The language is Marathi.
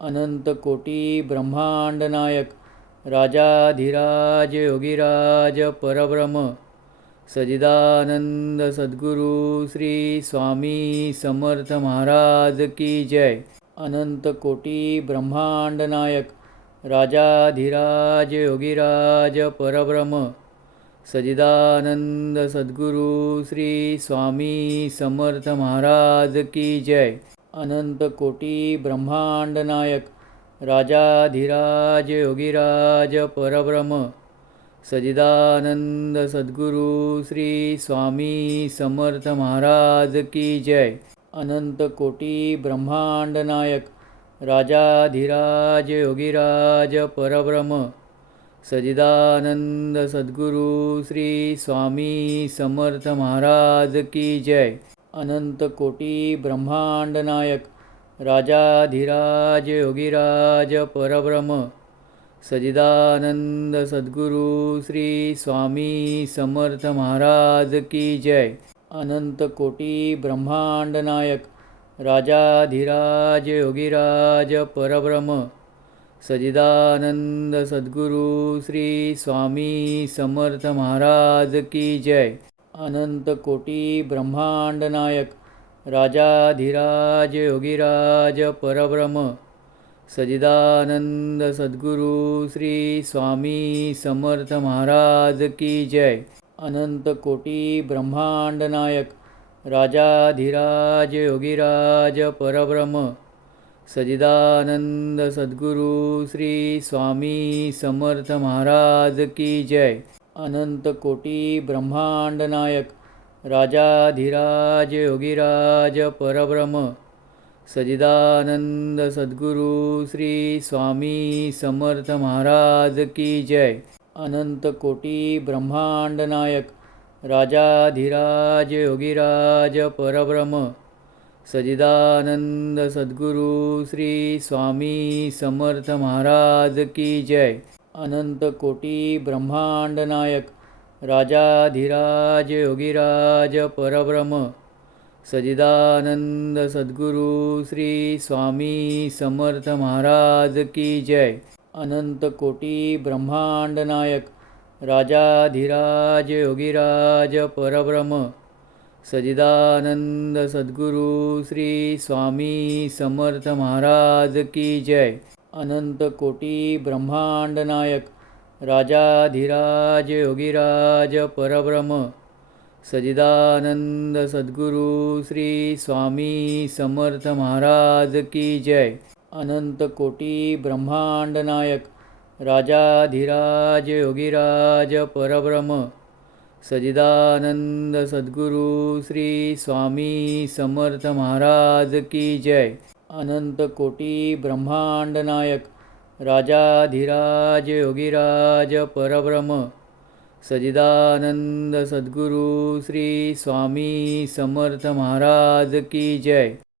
अनंत कोटी ब्रह्मांड नायक राजाधिराज योगीराज परब्रह्म सजिदानंद सद्गुरु श्री स्वामी समर्थ महाराज की जय। अनंत कोटी ब्रह्मांड नायक राजाधिराज योगीराज परब्रह्म सजिदानंद सद्गुरु श्री स्वामी समर्थ महाराज की जय। अनंत कोटी ब्रह्मांड नायक राजाधिराज योगीराज परब्रह्म सजिदानंद सद्गुरु श्री स्वामी समर्थ महाराज की जय। अनंत कोटी ब्रह्मांड नायक राजाधिराज योगीराज परब्रह्म सजिदानंद सद्गुरु श्री स्वामी समर्थ महाराज की जय। अनंत कोटी ब्रह्मांड नायक राजाधिराज योगीराज परब्रह्म सजिदानंद सद्गुरु श्री स्वामी समर्थ महाराज की जय। अनंत कोटी ब्रह्मांड नायक राजाधिराज योगीराज परब्रह्म सजिदानंद सद्गुरु श्री स्वामी समर्थ महाराज की जय। अनंत कोटी ब्रह्मांड नायक राजाधिराज योगीराज परब्रह्म सजिदानंद सद्गुरु श्री स्वामी समर्थ महाराज की जय। अनंत कोटी ब्रह्मांड नायक राजाधिराज योगीराज परब्रह्म सजिदानंद सद्गुरु श्री स्वामी समर्थ महाराज की जय। अनंत कोटी ब्रह्मांड नायक राजाधिराज योगीराज परब्रह्म सजिदानंद सद्गुरु श्री स्वामी समर्थ महाराज की जय। अनंत कोटी ब्रह्मांड नायक राजाधिराज योगीराज परब्रह्म सजिदानंद सद्गुरु श्री स्वामी समर्थ महाराज की जय। अनंत कोटी ब्रह्मांड नायक राजाधिराज योगीराज परब्रह्म सजिदानंद सद्गुरु श्री स्वामी समर्थ महाराज की जय। अनंत कोटी ब्रह्मांड नायक राजाधिराज योगीराज परब्रह्म सजिदानंद सद्गुरु श्री स्वामी समर्थ महाराज की जय। अनंत कोटी ब्रह्मांड नायक राजाधिराज योगीराज परब्रह्म सजिदानंद सद्गुरु श्री स्वामी समर्थ महाराज की जय। अनंत कोटी ब्रह्मांड नायक राजाधिराज योगीराज परब्रह्म सजिदानंद सद्गुरु श्री स्वामी समर्थ महाराज की जय। अनंत कोटी ब्रह्मांड नायक राजाधिराज योगीराज परब्रह्म सजिदानंद सद्गुरु श्री स्वामी समर्थ महाराज की जय।